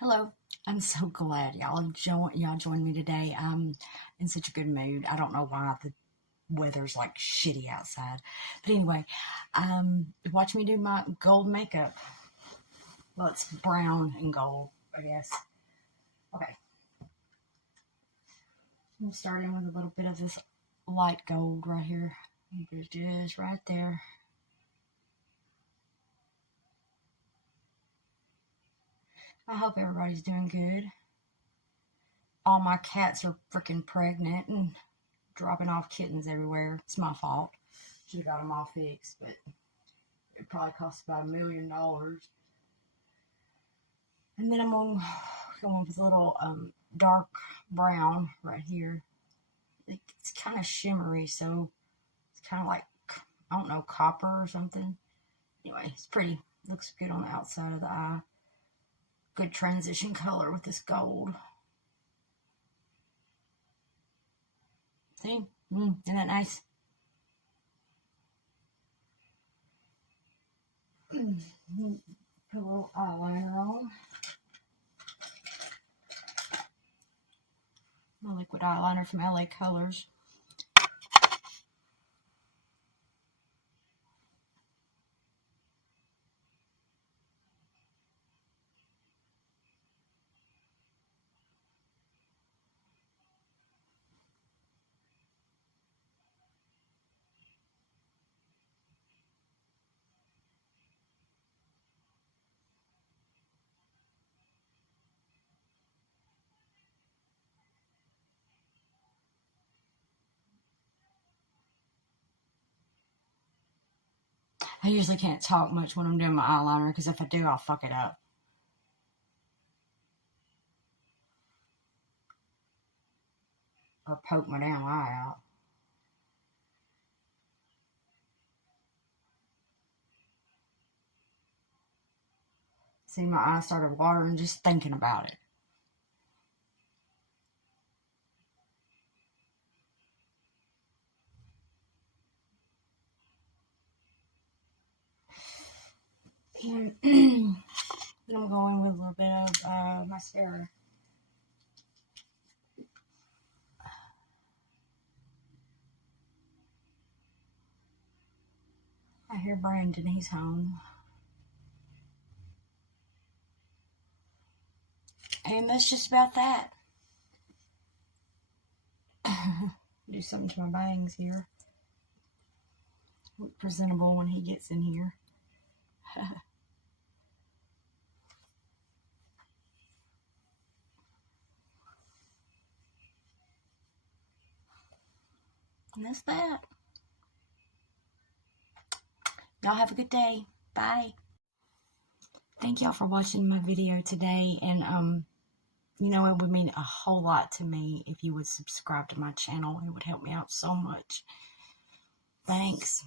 Hello. I'm so glad y'all joined me today. I'm in such a good mood. I don't know why the weather's like shitty outside. But anyway, watch me do my gold makeup. Well, it's brown and gold, I guess. Okay. I'm starting with a little bit of this light gold right here. Just right there. I hope everybody's doing good. All my cats are freaking pregnant and dropping off kittens everywhere. It's my fault. Should have got them all fixed, but it probably cost about $1 million. And then I'm going to go in with a little dark brown right here. It's kind of shimmery, so it's kind of like, I don't know, copper or something. Anyway, it's pretty. Looks good on the outside of the eye. Good transition color with this gold. See? Isn't that nice? Put a little eyeliner on. My liquid eyeliner from LA Colors. I usually can't talk much when I'm doing my eyeliner because if I do, I'll fuck it up. Or poke my damn eye out. See, my eye started watering just thinking about it. And then I'm going with a little bit of mascara. I hear Brandon, he's home. And that's just about that. Do something to my bangs here. Look presentable when he gets in here. And that's that. Y'all have a good day. Bye. Thank y'all for watching my video today. And, it would mean a whole lot to me if you would subscribe to my channel. It would help me out so much. Thanks.